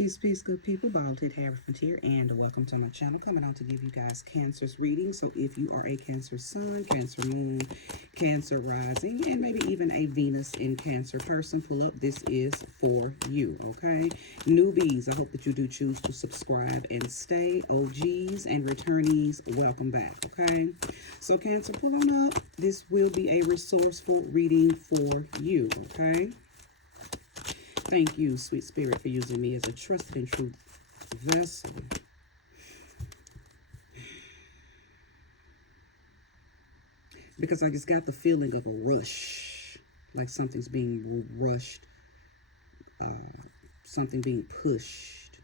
Peace, peace, good people. Baldhead Harrison here, and welcome to my channel. Coming on to give you guys Cancer's reading. So if you are a Cancer Sun, Cancer Moon, Cancer Rising, and maybe even a Venus in Cancer person, pull up. This is for you, okay? Newbies, I hope that you do choose to subscribe and stay. OGs and returnees, welcome back, okay? So Cancer, pull on up. This will be a resourceful reading for you, okay? Thank you, sweet spirit, for using me as a trusted and true vessel. Because I just got the feeling of a rush, like something's being rushed, something being pushed.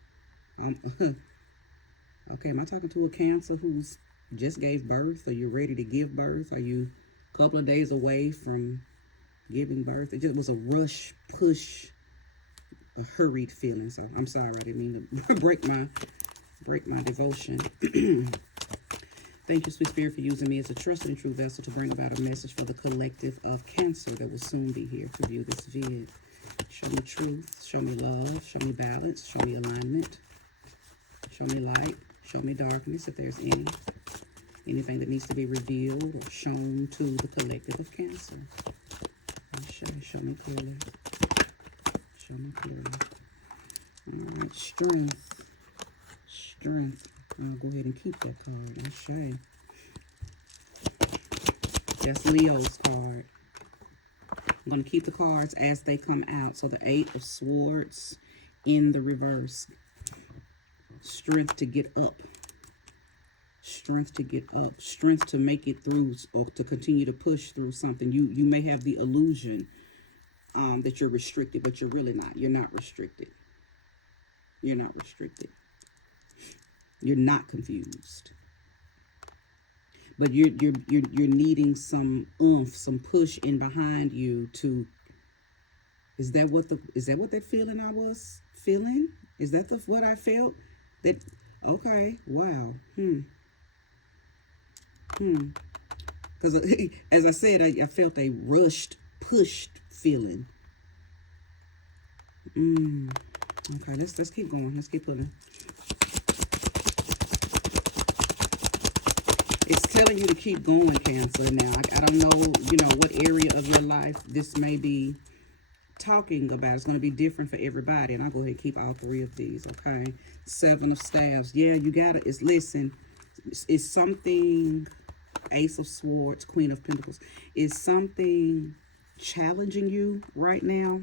Okay, am I talking to a Cancer who's just gave birth? Are you ready to give birth? Are you a couple of days away from giving birth? It just was a rush, push, a hurried feeling. So I'm sorry, I didn't mean to break my devotion. Thank you, sweet spirit, for using me as a trusted and true vessel to bring about a message for the collective of Cancer that will soon be here to view this vid. Show me truth, show me love, show me balance, show me alignment, show me light, show me darkness if there's anything that needs to be revealed or shown to the collective of Cancer. Show me clearly. Show me clearly. All right, strength. Strength. I'll go ahead and keep that card. Ashe. That's Leo's card. I'm going to keep the cards as they come out. So the 8 of Swords in the reverse. Strength to get up. Strength to get up. Strength to make it through or to continue to push through something. You may have the illusion that you're restricted, but you're really not. You're not restricted. You're not restricted. You're not confused. But you're needing some oomph, some push in behind you to. Is that what that feeling I was feeling? Is that what I felt? That okay? Wow. Because as I said, I felt a rushed, pushed feeling. Okay, let's keep going. Let's keep pulling. It's telling you to keep going, Cancer. Now, I don't know, what area of your life this may be talking about. It's going to be different for everybody, and I'll go ahead and keep all 3 of these. Okay, 7 of Staves. Yeah, you got it. Listen. It's something. Ace of Swords, Queen of Pentacles. Is something challenging you right now,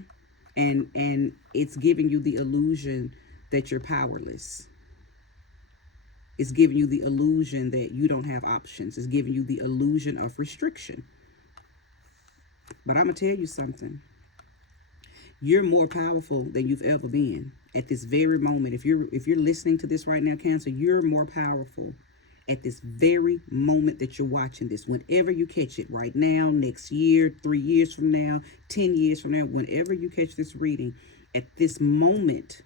and it's giving you the illusion that you're powerless. It's giving you the illusion that you don't have options. It's giving you the illusion of restriction. But I'm gonna tell you something. You're more powerful than you've ever been at this very moment. If you're listening to this right now, Cancer, you're more powerful at this very moment that you're watching this. Whenever you catch it, right now, next year, 3 years from now, 10 years from now, whenever you catch this reading, at this moment,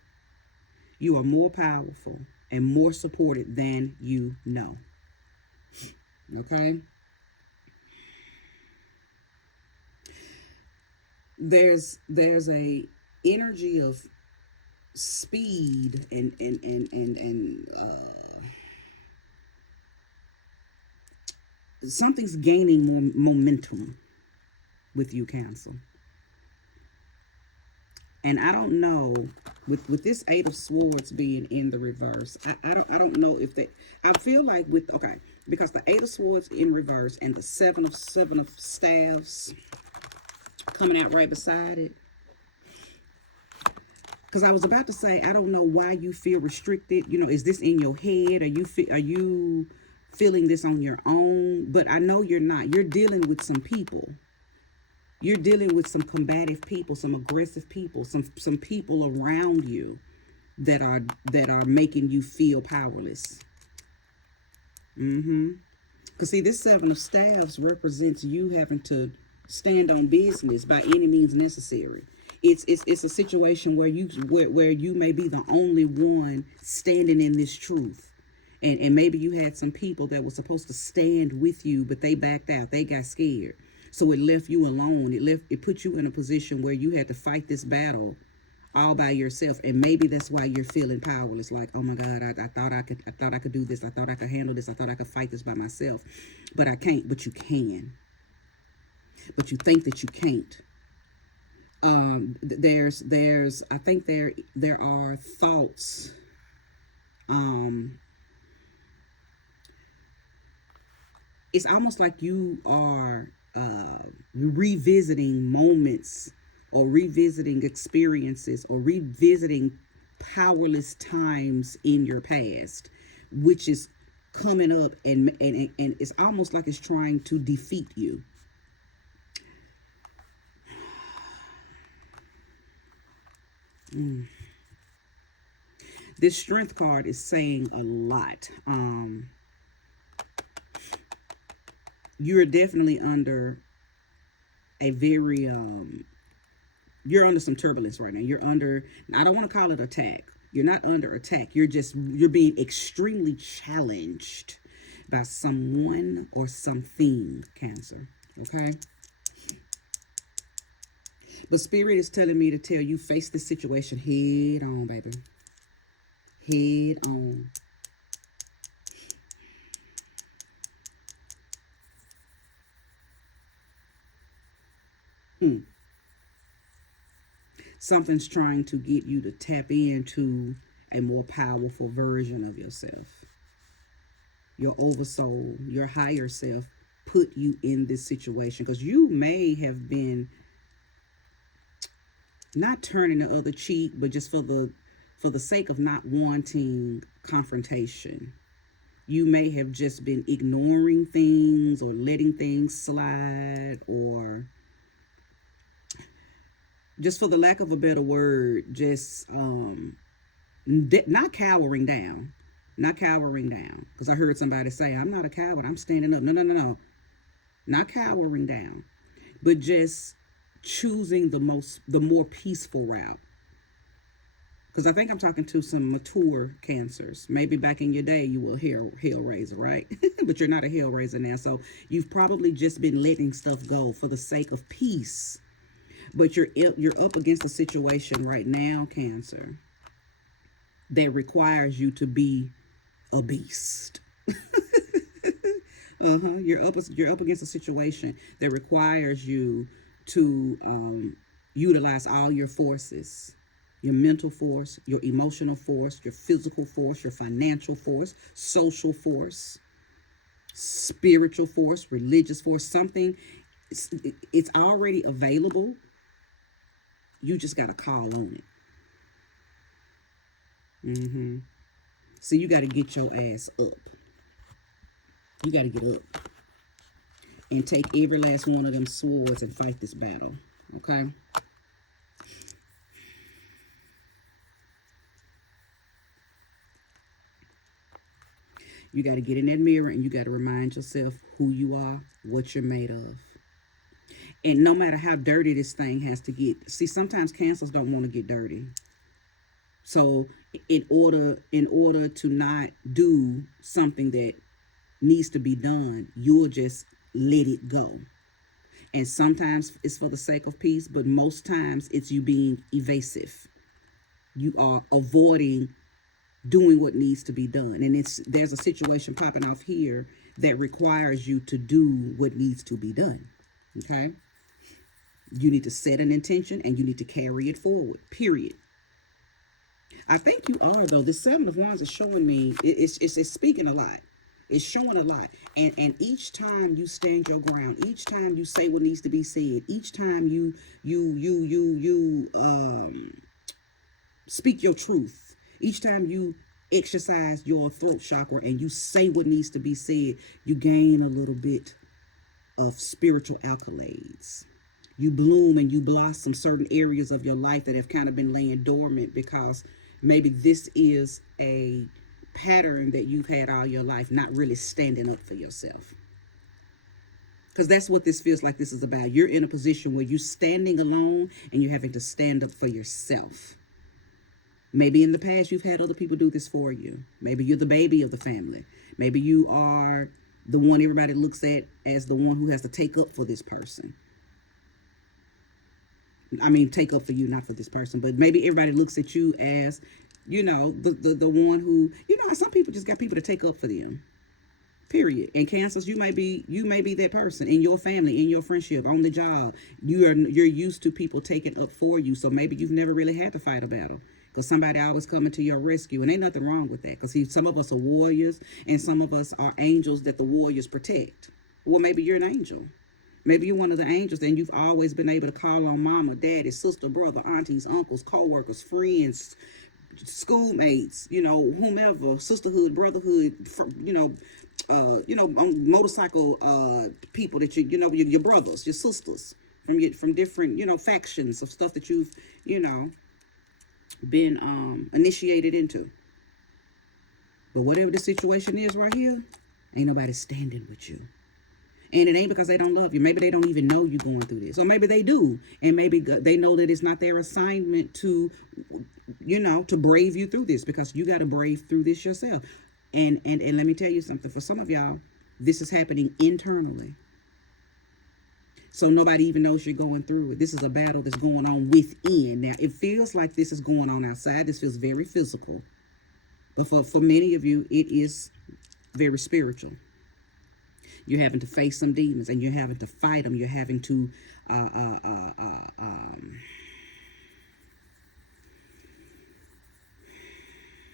you are more powerful and more supported than you know. Okay? There's a energy of speed and something's gaining more momentum with you, Cancer. And I don't know, with this 8 of Swords being in the reverse, I don't know if they, I feel like because the 8 of Swords in reverse and the 7 of Staves coming out right beside it. Because I was about to say, I don't know why you feel restricted. Is this in your head? Are you feeling this on your own? But I know you're not. You're dealing with some people. You're dealing with some combative people, some aggressive people, some people around you that are making you feel powerless. Because see, this 7 of Staves represents you having to stand on business by any means necessary. It's a situation where you may be the only one standing in this truth. And maybe you had some people that were supposed to stand with you, but they backed out. They got scared. So it left you alone. It put you in a position where you had to fight this battle all by yourself, and maybe that's why you're feeling powerless. Like, oh my God, I thought I could do this. I thought I could handle this. I thought I could fight this by myself, but I can't. But you can. But you think that you can't. There's I think there are thoughts. It's almost like you are revisiting moments, or revisiting experiences, or revisiting powerless times in your past, which is coming up, and it's almost like it's trying to defeat you. This strength card is saying a lot. You're definitely under a very you're under some turbulence right now. You're under, I don't want to call it attack. You're not under attack. You're being extremely challenged by someone or something, Cancer. Okay? But Spirit is telling me to tell you, face the situation head on, baby. Head on. Something's trying to get you to tap into a more powerful version of yourself. Your oversoul, your higher self put you in this situation because you may have been not turning the other cheek, but just for the sake of not wanting confrontation. You may have just been ignoring things or letting things slide, or just for the lack of a better word, just not cowering down. Not cowering down. Because I heard somebody say, I'm not a coward, I'm standing up. No. Not cowering down. But just choosing the more peaceful route. Because I think I'm talking to some mature Cancers. Maybe back in your day you were a hellraiser, right? But you're not a hellraiser now. So you've probably just been letting stuff go for the sake of peace. But you're up against a situation right now, Cancer, that requires you to be a beast. You're up against a situation that requires you to utilize all your forces. Your mental force, your emotional force, your physical force, your financial force, social force, spiritual force, religious force. Something, it's already available. You just got to call on it. So you got to get your ass up. You got to get up and take every last one of them swords and fight this battle. Okay? You got to get in that mirror and you got to remind yourself who you are, what you're made of. And no matter how dirty this thing has to get, see, sometimes Cancers don't want to get dirty. So in order to not do something that needs to be done, you'll just let it go. And sometimes it's for the sake of peace, but most times it's you being evasive. You are avoiding doing what needs to be done. And there's a situation popping off here that requires you to do what needs to be done. Okay? You need to set an intention and you need to carry it forward, period. I think you are, though. This Seven of Wands is showing me, it's speaking a lot. It's showing a lot. And each time you stand your ground, each time you say what needs to be said, each time you speak your truth, each time you exercise your throat chakra and you say what needs to be said, you gain a little bit of spiritual accolades. You bloom and you blossom certain areas of your life that have kind of been laying dormant because maybe this is a pattern that you've had all your life, not really standing up for yourself. Because that's what this feels like this is about. You're in a position where you're standing alone and you're having to stand up for yourself. Maybe in the past you've had other people do this for you. Maybe you're the baby of the family. Maybe you are the one everybody looks at as the one who has to take up for this person. I mean, take up for you, not for this person, but maybe everybody looks at you as, the one who, some people just got people to take up for them. Period. And cancers, you may be that person in your family, in your friendship, on the job. You're used to people taking up for you, so maybe you've never really had to fight a battle because somebody always coming to your rescue, and ain't nothing wrong with that. Because some of us are warriors, and some of us are angels that the warriors protect. Well, maybe you're an angel. Maybe you're one of the angels, and you've always been able to call on mama, daddy, sister, brother, aunties, uncles, co-workers, friends, schoolmates, whomever, sisterhood, brotherhood, on motorcycle people that your brothers, your sisters from different factions of stuff that you've been initiated into. But whatever the situation is right here, ain't nobody standing with you. And it ain't because they don't love you. Maybe they don't even know you going through this. Or maybe they do. And maybe they know that it's not their assignment to, to brave you through this, because you got to brave through this yourself. And let me tell you something. For some of y'all, this is happening internally. So nobody even knows you're going through it. This is a battle that's going on within. Now, it feels like this is going on outside. This feels very physical. But for many of you, it is very spiritual. You're having to face some demons, and you're having to fight them. You're having to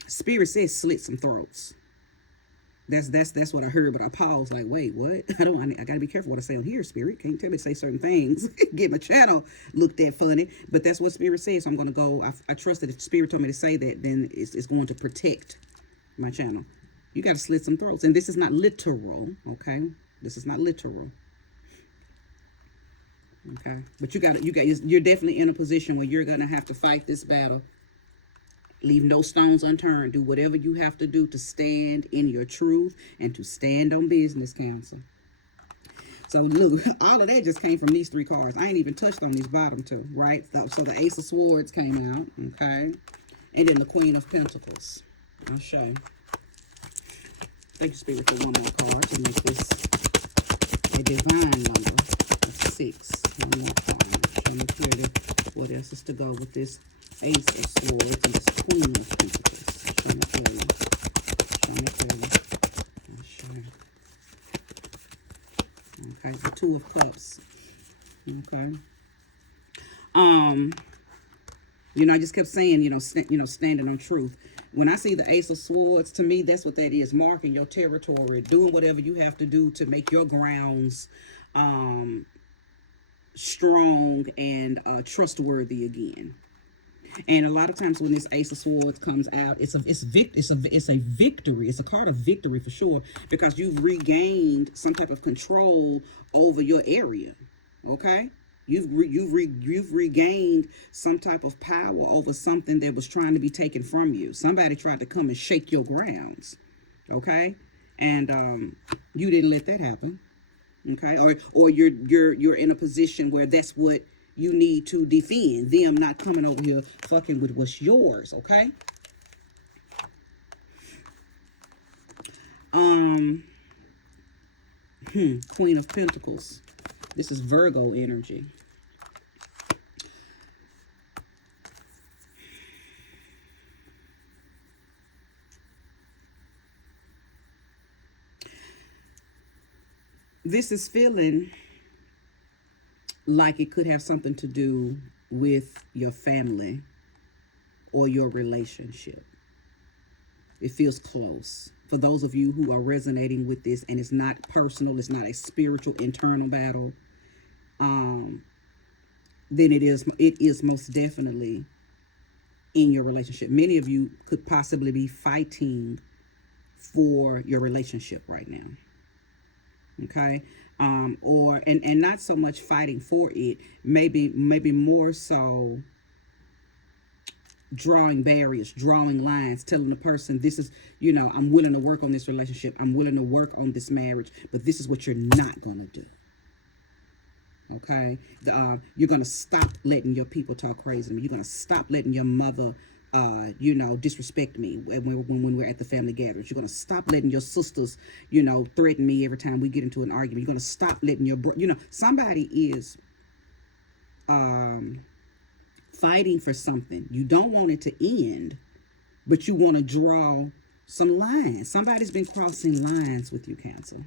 Spirit says slit some throats. That's what I heard, but I paused like, wait, what? I gotta be careful what I say on here, Spirit. Can't tell me to say certain things. Get my channel looked at funny. But that's what Spirit says, so I'm gonna go. I trust that if Spirit told me to say that, then it's going to protect my channel. You gotta slit some throats. And this is not literal, okay? This is not literal. Okay. But you're definitely in a position where you're gonna have to fight this battle. Leave no stones unturned. Do whatever you have to do to stand in your truth and to stand on business, Cancer. So look, all of that just came from these three cards. I ain't even touched on these bottom two, right? So the Ace of Swords came out, okay? And then the Queen of Pentacles. I'll show you. Thank you, Spirit, for one more card to make this a divine number. It's 6. One more card. Show me clearly what else is to go with this Ace of Swords and this Queen of Pentacles. Show me clearly. Show me clearly. I'll show you. Okay, the Two of Cups. Okay. I just kept saying, standing on truth. When I see the Ace of Swords, to me, that's what that is. Marking your territory, doing whatever you have to do to make your grounds strong and trustworthy again. And a lot of times when this Ace of Swords comes out, it's a victory. It's a card of victory for sure, because you've regained some type of control over your area. Okay, you've regained some type of power over something that was trying to be taken from you. Somebody tried to come and shake your grounds. Okay, and you didn't let that happen. Okay, or you're in a position where that's what you need to defend, them not coming over here fucking with what's yours. Okay. Queen of Pentacles. This is Virgo energy. This is feeling like it could have something to do with your family or your relationship. It feels close. For those of you who are resonating with this, and it's not personal, it's not a spiritual internal battle, then it is most definitely in your relationship. Many of you could possibly be fighting for your relationship right now. Okay. Or not so much fighting for it, maybe more so drawing barriers, drawing lines, telling the person, this is, I'm willing to work on this relationship, I'm willing to work on this marriage, but this is what you're not going to do. Okay. You're going to stop letting your people talk crazy to me. You're going to stop letting your mother disrespect me when we're at the family gatherings. You're going to stop letting your sisters, threaten me every time we get into an argument. You're going to stop letting your somebody is fighting for something. You don't want it to end, but you want to draw some lines. Somebody's been crossing lines with you, Cancer.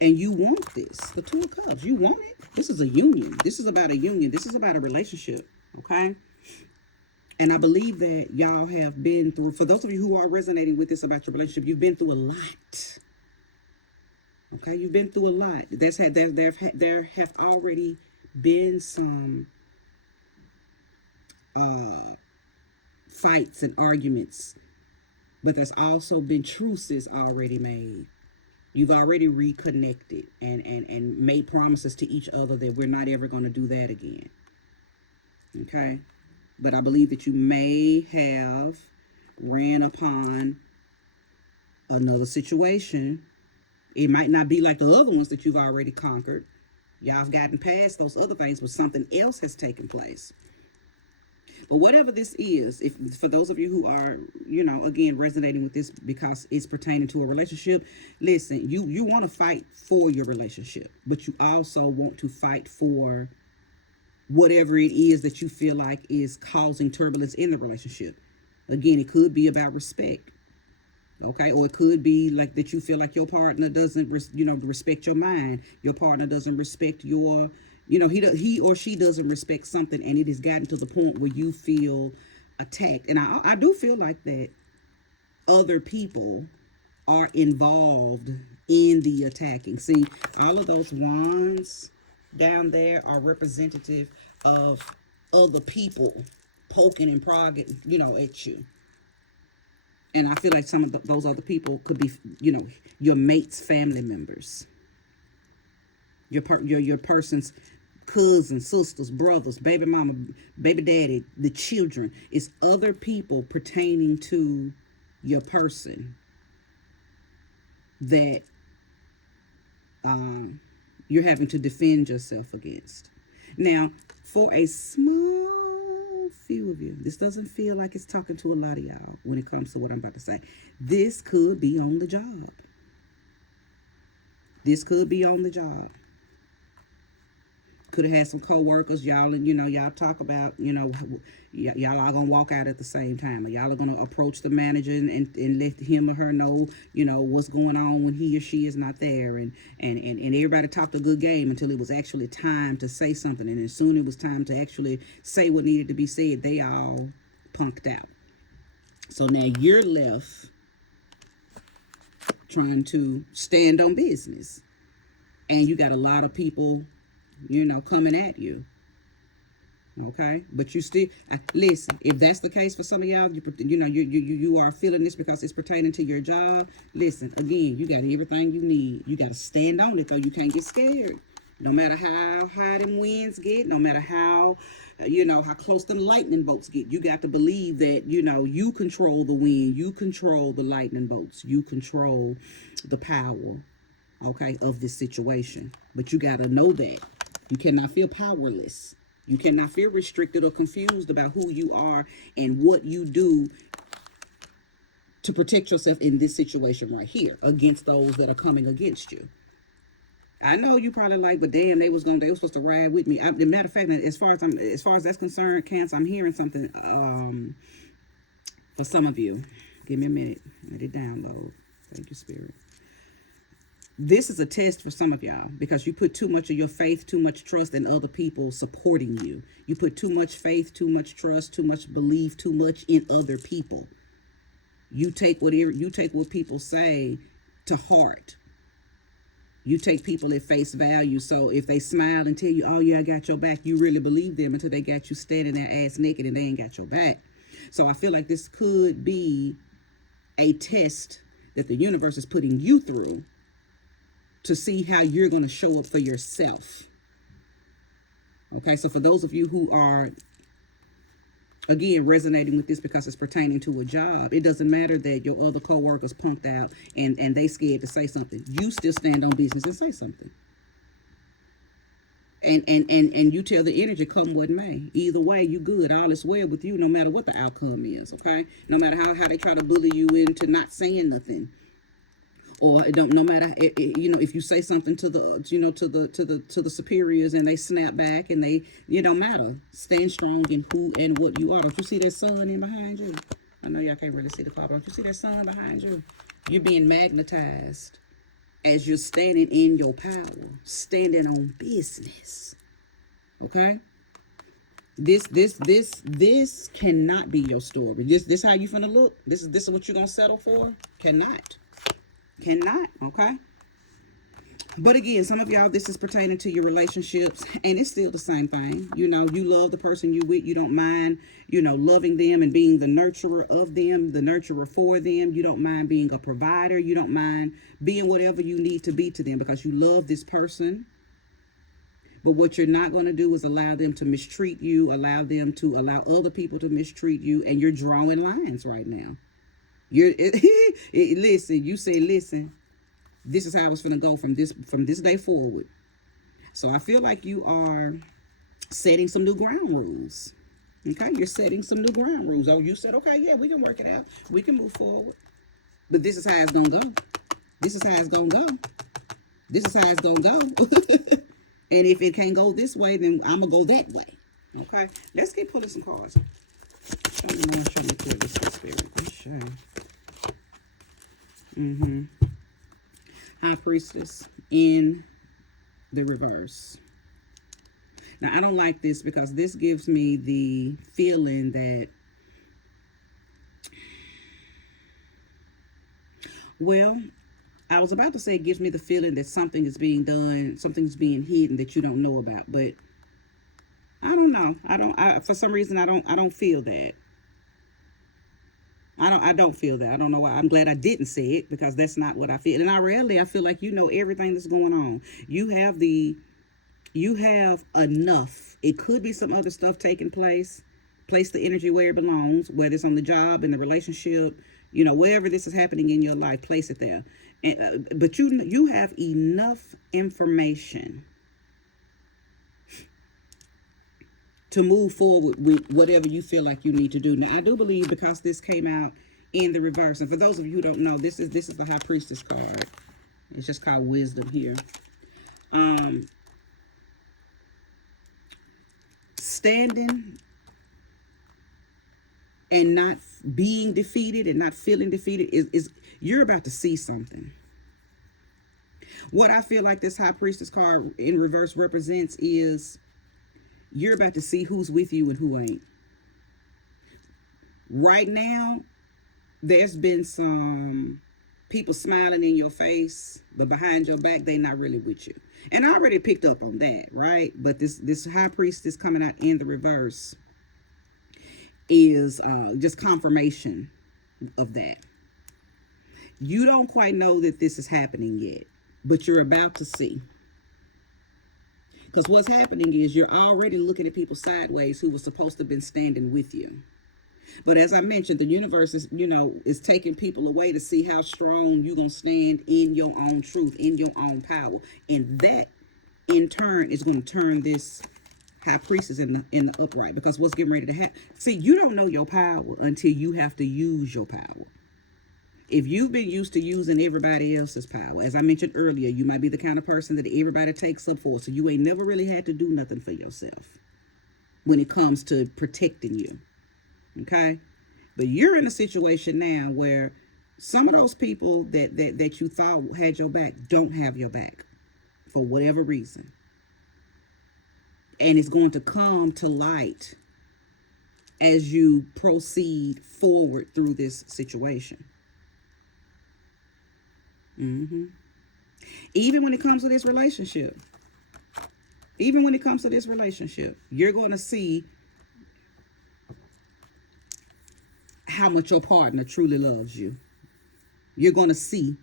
And you want this. The Two of Cups. You want it. This is a union. This is about a union. This is about a relationship. Okay? And I believe that y'all have been through, for those of you who are resonating with this about your relationship, you've been through a lot. Okay? You've been through a lot. There have already been some fights and arguments, but there's also been truces already made. You've already reconnected and made promises to each other that we're not ever going to do that again. Okay? But I believe that you may have ran upon another situation. It might not be like the other ones that you've already conquered. Y'all have gotten past those other things, but something else has taken place. But whatever this is, if for those of you who are, again, resonating with this because it's pertaining to a relationship, listen, you want to fight for your relationship, but you also want to fight for whatever it is that you feel like is causing turbulence in the relationship. Again, it could be about respect. Okay, or it could be like that you feel like your partner doesn't, respect your mind. Your partner doesn't respect your, he or she doesn't respect something, and it has gotten to the point where you feel attacked. And I do feel like that other people are involved in the attacking. See, all of those wands down there are representative of other people poking and prodding, at you. And I feel like some of those other people could be, your mate's family members, your person's cousins, sisters, brothers, baby mama, baby daddy, the children. It's other people pertaining to your person that you're having to defend yourself against. Now, for a small few of you, this doesn't feel like it's talking to a lot of y'all when it comes to what I'm about to say. This could be on the job. This could be on the job. Could have had some co-workers, y'all, and y'all talk about, y'all are gonna walk out at the same time, or y'all are gonna approach the manager and let him or her know, what's going on when he or she is not there, and everybody talked a good game until it was actually time to say something, and as soon as it was time to actually say what needed to be said, they all punked out. So now you're left trying to stand on business, and you got a lot of people coming at you. Okay, but you still listen. If that's the case for some of y'all, you are feeling this because it's pertaining to your job. Listen, again, you got everything you need. You got to stand on it, though. You can't get scared. No matter how high them winds get, no matter how how close them lightning bolts get, you got to believe that you control the wind, you control the lightning bolts, you control the power, okay, of this situation. But you got to know that. You cannot feel powerless. You cannot feel restricted or confused about who you are and what you do to protect yourself in this situation right here against those that are coming against you. I know you probably like, but damn, they were supposed to ride with me. As a matter of fact, as far as that's concerned, Cancer, I'm hearing something for some of you. Give me a minute. Let it download. Thank you, Spirit. This is a test for some of y'all because you put too much of your faith, too much trust in other people supporting you. You put too much faith, too much trust, too much belief, too much in other people. You take what people say to heart. You take people at face value. So if they smile and tell you, oh yeah, I got your back, you really believe them until they got you standing there ass naked and they ain't got your back. So I feel like this could be a test that the universe is putting you through to see how you're going to show up for yourself. Okay, so for those of you who are, again, resonating with this because it's pertaining to a job, it doesn't matter that your other co-workers punked out and they scared to say something. You still stand on business and say something. And you tell the energy, come what may. Either way, you good. All is well with you, no matter what the outcome is, okay? No matter how they try to bully you into not saying nothing, or it don't, no matter you know, if you say something to the, you know, to the superiors and they snap back, and they, it don't matter. Stand strong in who and what you are. Don't you see that sun in behind you? I know y'all can't really see the car, but don't you see that sun behind you? You're being magnetized as you're standing in your power, standing on business. Okay? This cannot be your story. This how you finna look? This is what you're gonna settle for? Cannot, okay? But again, some of y'all, this is pertaining to your relationships, and it's still the same thing. You know, you love the person you with. You don't mind, you know, loving them and being the nurturer of them, the nurturer for them. You don't mind being a provider. You don't mind being whatever you need to be to them because you love this person. But what you're not going to do is allow them to mistreat you, allow other people to mistreat you, and you're drawing lines right now. Listen, you say, listen, this is how it's going to go from this day forward. So I feel like you are setting some new ground rules. Okay, you're setting some new ground rules. Oh, you said, okay, yeah, we can work it out. We can move forward. But this is how it's going to go. This is how it's going to go. This is how it's going to go. And if it can't go this way, then I'm going to go that way. Okay, let's keep pulling some cards. Show me more, show me clear this spirit. Sure. High Priestess in the reverse. Now, I don't like this because this gives me the feeling that, well, I was about to say it gives me the feeling that something is being done, something's being hidden that you don't know about, but I don't know. For some reason, I don't feel that. I don't feel that. I don't know why. I'm glad I didn't say it because that's not what I feel. And I feel like you know everything that's going on. You have enough. It could be some other stuff taking place. Place the energy where it belongs, whether it's on the job, in the relationship, you know, wherever this is happening in your life, place it there. And, but you have enough information to move forward with whatever you feel like you need to do. Now, I do believe because this came out in the reverse, and for those of you who don't know, this is the High Priestess card. It's just called Wisdom here. Standing and not being defeated and not feeling defeated is you're about to see something. What I feel like this High Priestess card in reverse represents is you're about to see who's with you and who ain't. Right now, there's been some people smiling in your face, but behind your back, they're not really with you. And I already picked up on that, right? But this High Priestess coming out in the reverse is just confirmation of that. You don't quite know that this is happening yet, but you're about to see. Because what's happening is you're already looking at people sideways who were supposed to have been standing with you. But as I mentioned, the universe is taking people away to see how strong you're going to stand in your own truth, in your own power. And that, in turn, is going to turn this High Priestess in the upright. Because what's getting ready to happen? See, you don't know your power until you have to use your power. If you've been used to using everybody else's power, as I mentioned earlier, you might be the kind of person that everybody takes up for. So you ain't never really had to do nothing for yourself when it comes to protecting you. Okay? But you're in a situation now where some of those people that you thought had your back don't have your back for whatever reason. And it's going to come to light as you proceed forward through this situation. Even when it comes to this relationship, you're going to see how much your partner truly loves you. You're going to see,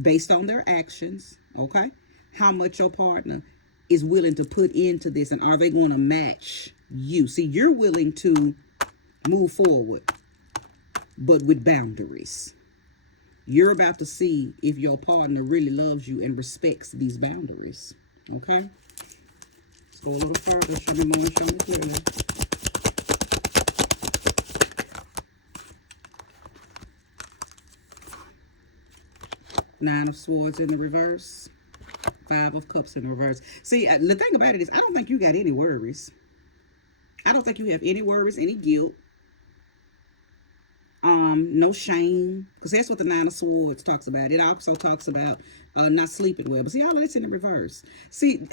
based on their actions, okay, how much your partner is willing to put into this, and are they going to match you? See, you're willing to move forward, but with boundaries. You're about to see if your partner really loves you and respects these boundaries. Okay? Let's go a little further. Show me more, show me clearly. Nine of Swords in the reverse. Five of Cups in the reverse. See, the thing about it is, I don't think you got any worries. I don't think you have any worries, any guilt, no shame, because that's what the Nine of Swords talks about. It also talks about not sleeping well. But see, all of this in the reverse. See,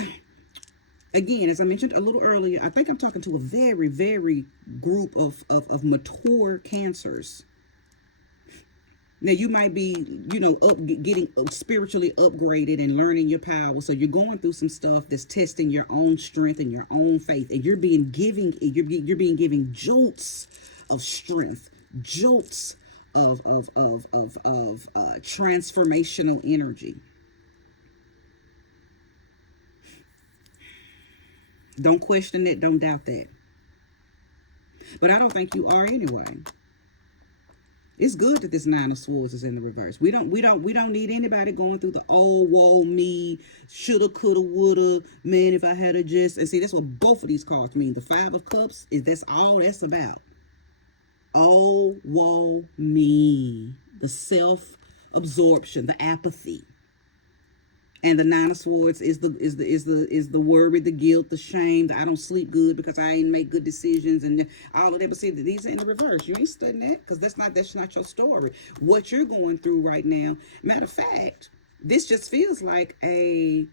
again, as I mentioned a little earlier, I think I'm talking to a very, very group of mature Cancers. Now, you might be, getting spiritually upgraded and learning your power. So you're going through some stuff that's testing your own strength and your own faith, and you're being given jolts of strength, jolts of transformational energy. Don't question it. Don't doubt that. But I don't think you are anyway. It's good that this Nine of Swords is in the reverse. We don't need anybody going through the oh, woe me, shoulda, coulda, woulda, man, if I had a just. And see, that's what both of these cards mean. The Five of Cups that's all that's about. Oh, woe me, the self-absorption, the apathy. And the Nine of Swords is the worry, the guilt, the shame, I don't sleep good because I ain't make good decisions, and all of that. But see, these are in the reverse. You ain't studying that, because that's not your story. What you're going through right now. Matter of fact, this just feels like a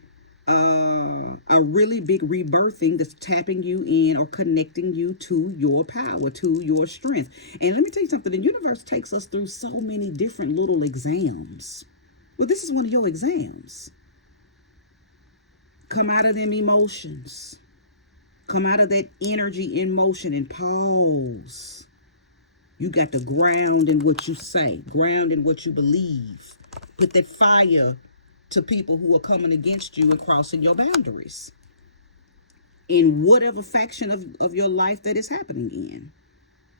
really big rebirthing that's tapping you in or connecting you to your power, to your strength. And let me tell you something. The universe takes us through so many different little exams. Well, this is one of your exams. Come out of them emotions. Come out of that energy in motion and pause. You got to ground in what you say, ground in what you believe. Put that fire to people who are coming against you and crossing your boundaries in whatever faction of your life that is happening in.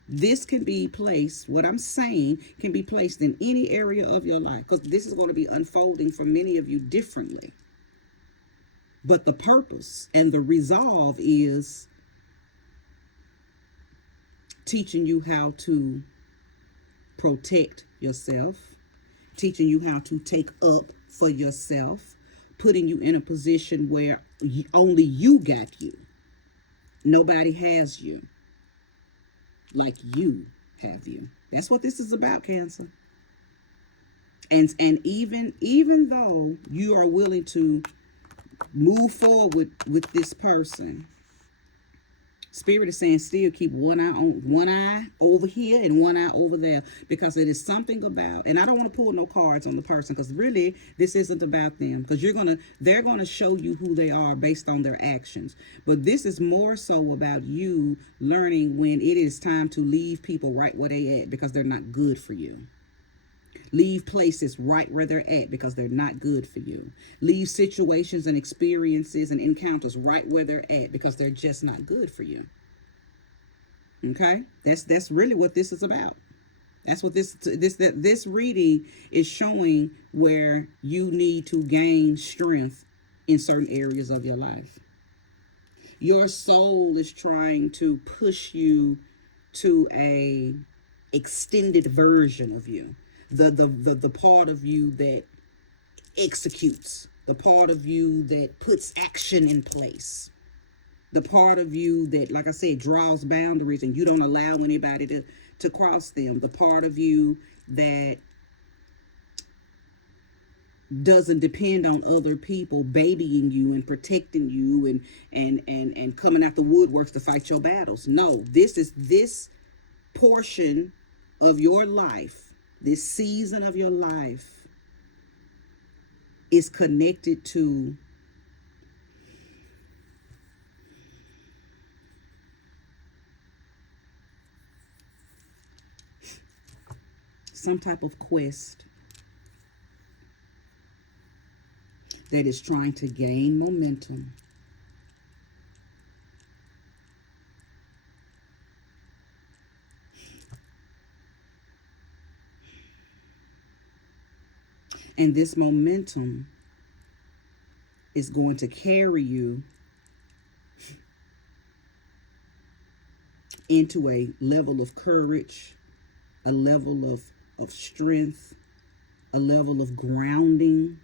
This can be placed, what I'm saying, can be placed in any area of your life, because this is going to be unfolding for many of you differently. But the purpose and the resolve is teaching you how to protect yourself, teaching you how to take up for yourself, putting you in a position where only you got you. Nobody has you like you have you. That's what this is about, Cancer. And even though you are willing to move forward with this person, Spirit is saying still keep one eye over here and one eye over there, because it is something about, and I don't want to pull no cards on the person, because really this isn't about them, because they're gonna show you who they are based on their actions. But this is more so about you learning when it is time to leave people right where they at, because they're not good for you. Leave places right where they're at, because they're not good for you. Leave situations and experiences and encounters right where they're at, because they're just not good for you. Okay? That's really what this is about. That's what this reading is showing, where you need to gain strength in certain areas of your life. Your soul is trying to push you to a extended version of you. The part of you that executes, the part of you that puts action in place, the part of you that, like I said, draws boundaries and you don't allow anybody to cross them, the part of you that doesn't depend on other people babying you and protecting you and coming out the woodworks to fight your battles. No, this portion of your life, this season of your life, is connected to some type of quest that is trying to gain momentum. And this momentum is going to carry you into a level of courage, a level of strength, a level of grounding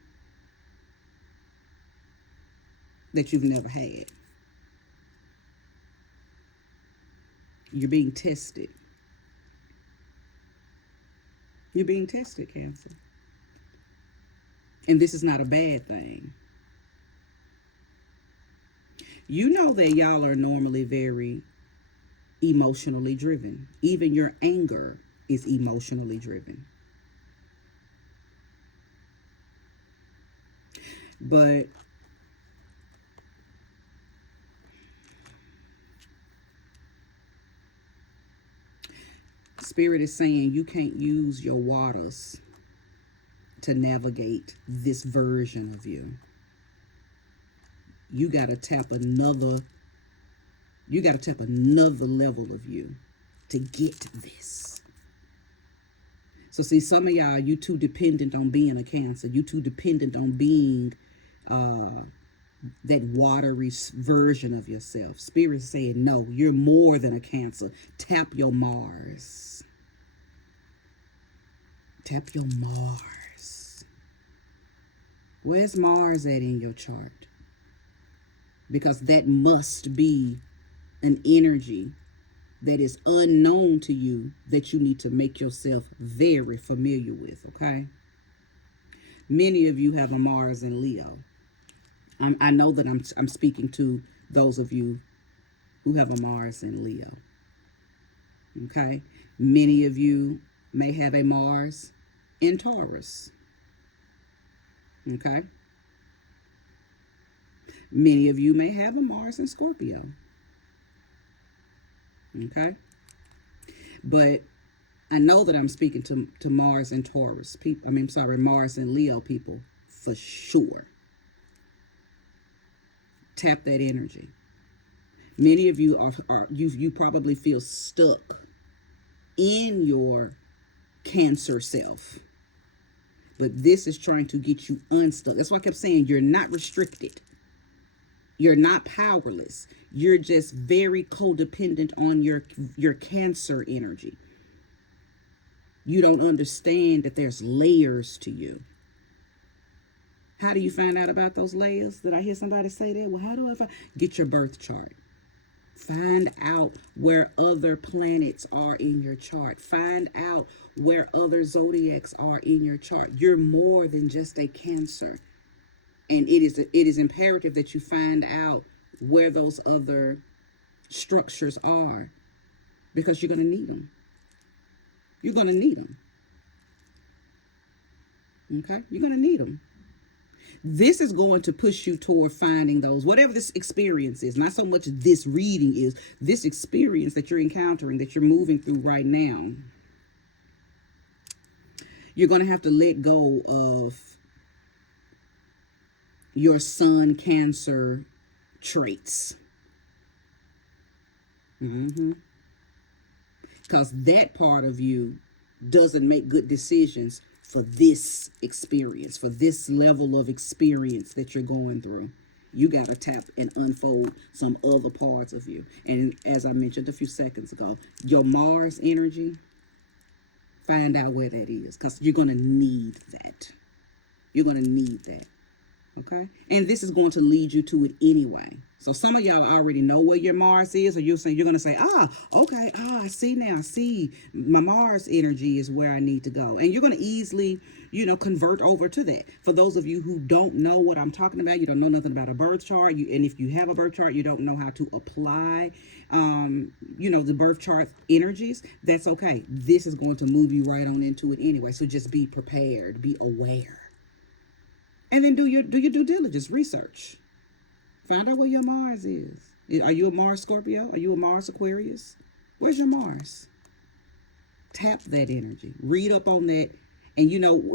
that you've never had. You're being tested. You're being tested, Cancer. And this is not a bad thing. You know that y'all are normally very emotionally driven. Even your anger is emotionally driven. But Spirit is saying you can't use your waters to navigate this version of you. You got to tap another level of you to get this. So see, some of y'all, you too dependent on being a Cancer. You too dependent on being that watery version of yourself. Spirit is saying, no, you're more than a Cancer. Tap your Mars. Tap your Mars. Where's Mars at in your chart? Because that must be an energy that is unknown to you that you need to make yourself very familiar with, okay? Many of you have a Mars in Leo. I know that I'm speaking to those of you who have a Mars in Leo, okay? Many of you may have a Mars in Taurus, okay? Many of you may have a Mars in Scorpio, okay? But I know that I'm speaking to Mars and Taurus people. Mars and Leo people for sure. Tap that energy. Many of you you probably feel stuck in your Cancer self. But this is trying to get you unstuck. That's why I kept saying you're not restricted. You're not powerless. You're just very codependent on your Cancer energy. You don't understand that there's layers to you. How do you find out about those layers? Did I hear somebody say that? Well, how do I get your birth chart? Find out where other planets are in your chart. Find out where other zodiacs are in your chart. You're more than just a Cancer. And it is imperative that you find out where those other structures are, because you're going to need them. You're going to need them. Okay? You're going to need them. This is going to push you toward finding those, whatever this experience is, not so much this reading is, this experience that you're encountering, that you're moving through right now. You're going to have to let go of your Sun Cancer traits. Because that part of you doesn't make good decisions for this experience, for this level of experience that you're going through. You got to tap and unfold some other parts of you. And as I mentioned a few seconds ago, your Mars energy, find out where that is, because you're going to need that. You're going to need that. Okay? And this is going to lead you to it anyway. So some of y'all already know where your Mars is, or you're going to say, okay, I see now. I see my Mars energy is where I need to go. And you're going to easily, convert over to that. For those of you who don't know what I'm talking about, you don't know nothing about a birth chart, and if you have a birth chart, you don't know how to apply, the birth chart energies, that's okay. This is going to move you right on into it anyway. So just be prepared, be aware. And then do your due diligence, research. Find out where your Mars is. Are you a Mars Scorpio? Are you a Mars Aquarius? Where's your Mars? Tap that energy. Read up on that. And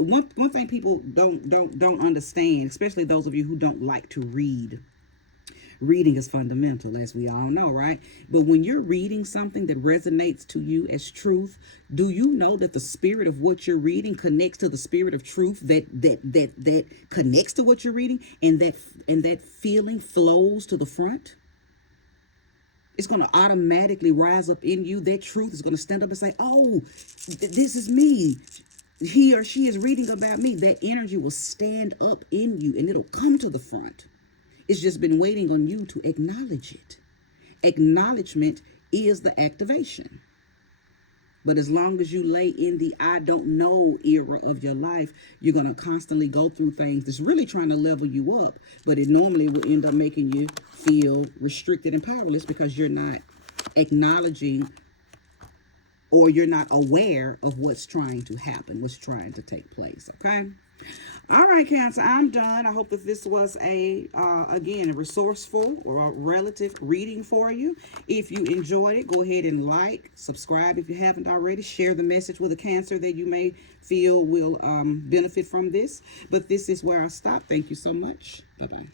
one thing people don't understand, especially those of you who don't like to read. Reading is fundamental, as we all know, right? But when you're reading something that resonates to you as truth, do you know that the spirit of what you're reading connects to the spirit of truth that connects to what you're reading, and that feeling flows to the front? It's going to automatically rise up in you. That truth is going to stand up and say, oh, this is me. he or she is reading about me, that energy will stand up in you and it'll come to the front. It's just been waiting on you to acknowledge it. Acknowledgement is the activation. But as long as you lay in the I don't know era of your life, you're going to constantly go through things that's really trying to level you up. But it normally will end up making you feel restricted and powerless because you're not acknowledging or you're not aware of what's trying to happen, what's trying to take place, okay? All right, Cancer, I'm done. I hope that this was again, a resourceful or a relative reading for you. If you enjoyed it, go ahead and like, subscribe if you haven't already. Share the message with a Cancer that you may feel will benefit from this. But this is where I stop. Thank you so much. Bye-bye.